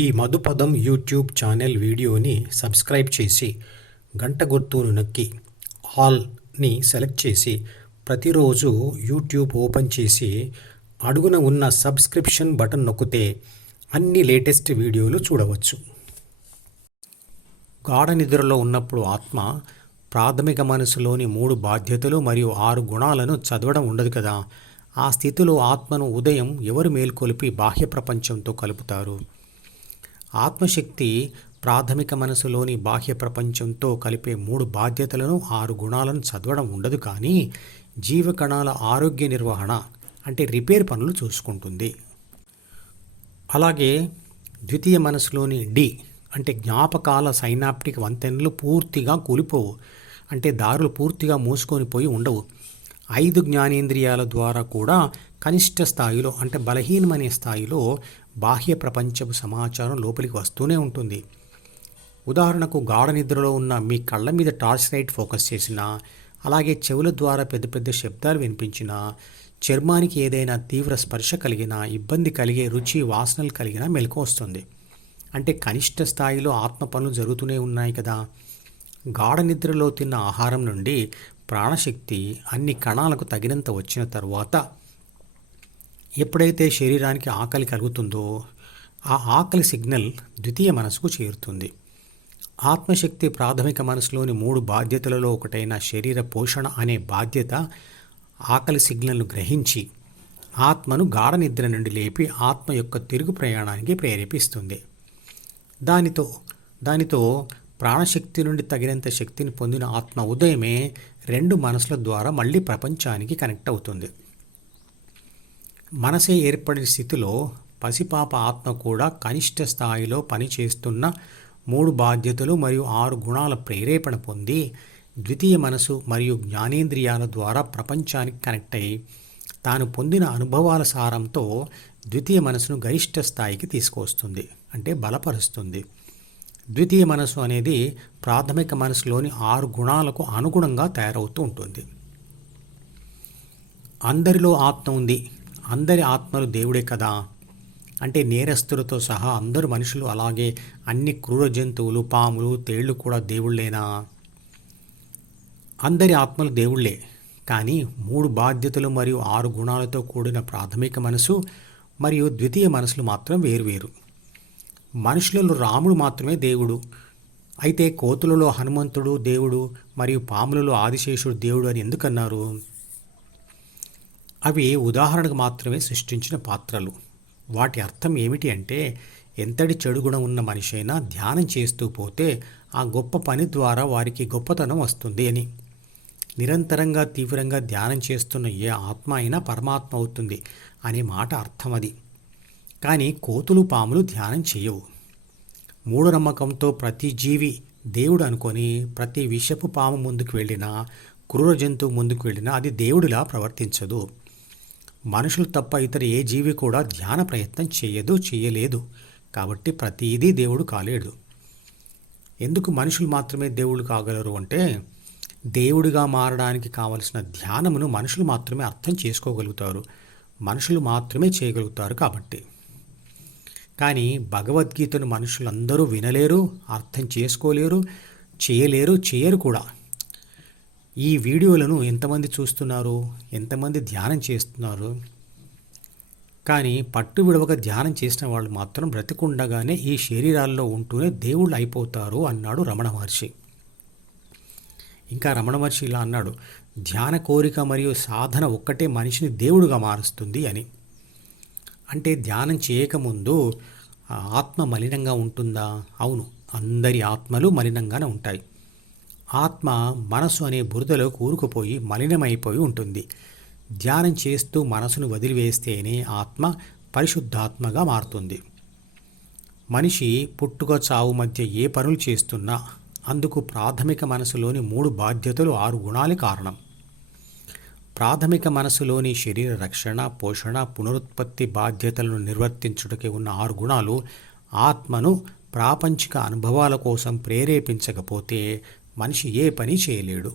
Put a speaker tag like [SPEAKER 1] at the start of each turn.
[SPEAKER 1] ఈ Madhupadam YouTube channel వీడియోని subscribe చేసి గంట గుర్తును నొక్కి ఆల్ని సెలెక్ట్ చేసి ప్రతిరోజు యూట్యూబ్ ఓపెన్ చేసి అడుగున ఉన్న సబ్స్క్రిప్షన్ బటన్ నొక్కితే అన్ని లేటెస్ట్ వీడియోలు చూడవచ్చు. గాఢ నిద్రలో ఉన్నప్పుడు ఆత్మ ప్రాథమిక మనసులోని మూడు బాధ్యతలు మరియు ఆరు గుణాలను చదవడం ఉండదు కదా. ఆ స్థితిలో ఆత్మను ఉదయం ఎవరు మేల్కొలిపి బాహ్య ప్రపంచంతో కలుపుతారు? ఆత్మశక్తి ప్రాథమిక మనసులోని బాహ్య ప్రపంచంతో కలిపే మూడు బాధ్యతలను ఆరు గుణాలను చదవడం ఉండదు కానీ జీవకణాల ఆరోగ్య నిర్వహణ అంటే రిపేర్ పనులు చూసుకుంటుంది. అలాగే ద్వితీయ మనసులోని డి అంటే జ్ఞాపకాల సైనాప్టిక్ వంతెనలు పూర్తిగా కూలిపోవు అంటే దారులు పూర్తిగా మూసుకొని పోయి ఉండవు. ఐదు జ్ఞానేంద్రియాల ద్వారా కూడా కనిష్ట స్థాయిలో అంటే బలహీనమనే స్థాయిలో బాహ్య ప్రపంచపు సమాచారం లోపలికి వస్తూనే ఉంటుంది. ఉదాహరణకు గాఢ నిద్రలో ఉన్న మీ కళ్ళ మీద టార్చ్ లైట్ ఫోకస్ చేసినా అలాగే చెవుల ద్వారా పెద్ద పెద్ద శబ్దాలు వినిపించినా చర్మానికి ఏదైనా తీవ్ర స్పర్శ కలిగినా ఇబ్బంది కలిగే రుచి వాసనలు కలిగినా మెలకు వస్తుంది. అంటే కనిష్ట స్థాయిలో ఆత్మ పనులు జరుగుతూనే ఉన్నాయి కదా. గాఢ నిద్రలో తిన్న ఆహారం నుండి ప్రాణశక్తి అన్ని కణాలకు తగినంత వచ్చిన తర్వాత ఎప్పుడైతే శరీరానికి ఆకలి కలుగుతుందో ఆ ఆకలి సిగ్నల్ ద్వితీయ మనసుకు చేరుతుంది. ఆత్మశక్తి ప్రాథమిక మనసులోని మూడు బాధ్యతలలో ఒకటైన శరీర పోషణ అనే బాధ్యత ఆకలి సిగ్నల్ను గ్రహించి ఆత్మను గాఢ నిద్ర నుండి లేపి ఆత్మ యొక్క తిరుగు ప్రయాణానికి ప్రేరేపిస్తుంది. దానితో దానితో ప్రాణశక్తి నుండి తగినంత శక్తిని పొందిన ఆత్మ ఉదయమే రెండు మనసుల ద్వారా మళ్ళీ ప్రపంచానికి కనెక్ట్ అవుతుంది. మనసే ఏర్పడిన స్థితిలో పసిపాప ఆత్మ కూడా కనిష్ట స్థాయిలో పనిచేస్తున్న మూడు బాధ్యతలు మరియు ఆరు గుణాల ప్రేరేపణ పొంది ద్వితీయ మనసు మరియు జ్ఞానేంద్రియాల ద్వారా ప్రపంచానికి కనెక్ట్ అయ్యి తాను పొందిన అనుభవాల సారంతో ద్వితీయ మనసును గరిష్ట స్థాయికి తీసుకువస్తుంది అంటే బలపరుస్తుంది. ద్వితీయ మనస్సు అనేది ప్రాథమిక మనసులోని ఆరు గుణాలకు అనుగుణంగా తయారవుతూ ఉంటుంది. అందరిలో ఆత్మ ఉంది. అందరి ఆత్మలు దేవుడే కదా? అంటే నేరస్తులతో సహా అందరు మనుషులు అలాగే అన్ని క్రూర జంతువులు పాములు తేళ్ళు కూడా దేవుళ్ళేనా? అందరి ఆత్మలు దేవుళ్ళే. కానీ మూడు బాధ్యతలు మరియు ఆరు గుణాలతో కూడిన ప్రాథమిక మనసు మరియు ద్వితీయ మనసులు మాత్రం వేరువేరు మనుషులలో రాముడు మాత్రమే దేవుడు. అయితే కోతులలో హనుమంతుడు దేవుడు మరియు పాములలో ఆదిశేషుడు దేవుడు అని ఎందుకన్నారు? అవి ఉదాహరణకు మాత్రమే సృష్టించిన పాత్రలు. వాటి అర్థం ఏమిటి అంటే ఎంతటి చెడు గుణం ఉన్న మనిషి అయినా ధ్యానం చేస్తూ పోతే ఆ గొప్ప పని ద్వారా వారికి గొప్పతనం వస్తుంది అని. నిరంతరంగా తీవ్రంగా ధ్యానం చేస్తున్న ఏ ఆత్మ అయినా పరమాత్మ అవుతుంది అనే మాట అర్థం అది. కానీ కోతులు పాములు ధ్యానం చేయవు. మూఢనమ్మకంతో ప్రతి జీవి దేవుడు అనుకొని ప్రతి విషపు పాము ముందుకు వెళ్ళినా క్రూర జంతువు ముందుకు వెళ్ళినా అది దేవుడిలా ప్రవర్తించదు. మనుషులు తప్ప ఇతర ఏ జీవి కూడా ధ్యాన ప్రయత్నం చేయదు చేయలేదు. కాబట్టి ప్రతిదీ దేవుడు కాలేడు. ఎందుకు మనుషులు మాత్రమే దేవుడు కాగలరు అంటే దేవుడిగా మారడానికి కావలసిన ధ్యానమును మనుషులు మాత్రమే అర్థం చేసుకోగలుగుతారు. మనుషులు మాత్రమే చేయగలుగుతారు కాబట్టి. కానీ భగవద్గీతను మనుషులందరూ వినలేరు అర్థం చేసుకోలేరు చేయలేరు చేయరు కూడా. ఈ వీడియోలను ఎంతమంది చూస్తున్నారు? ఎంతమంది ధ్యానం చేస్తున్నారు? కానీ పట్టు విడవక ధ్యానం చేసిన వాళ్ళు మాత్రం బ్రతికుండగానే ఈ శరీరాల్లో ఉంటూనే దేవుళ్ళు అయిపోతారు అన్నాడు రమణ మహర్షి. ఇంకా రమణ మహర్షి ఇలా అన్నాడు ధ్యాన కోరిక మరియు సాధన ఒక్కటే మనిషిని దేవుడుగా మారుస్తుంది అని. అంటే ధ్యానం చేయకముందు ఆత్మ మలినంగా ఉంటుందా? అవును. అందరి ఆత్మలు మలినంగానే ఉంటాయి. ఆత్మ మనసు అనే బురదలో కూరుకుపోయి మలినమైపోయి ఉంటుంది. ధ్యానం చేస్తూ మనసును వదిలివేస్తేనే ఆత్మ పరిశుద్ధాత్మగా మారుతుంది. మనిషి పుట్టుక చావు మధ్య ఏ పనులు చేస్తున్నా అందుకు ప్రాథమిక మనసులోని మూడు బాధ్యతలు ఆరు గుణాలు కారణం. ప్రాథమిక మనసులోని శరీర రక్షణ పోషణ పునరుత్పత్తి బాధ్యతలను నిర్వర్తించుటకి ఉన్న ఆరు గుణాలు ఆత్మను ప్రాపంచిక అనుభవాల కోసం ప్రేరేపించకపోతే మనిషి ఏ పని చేయలేడు.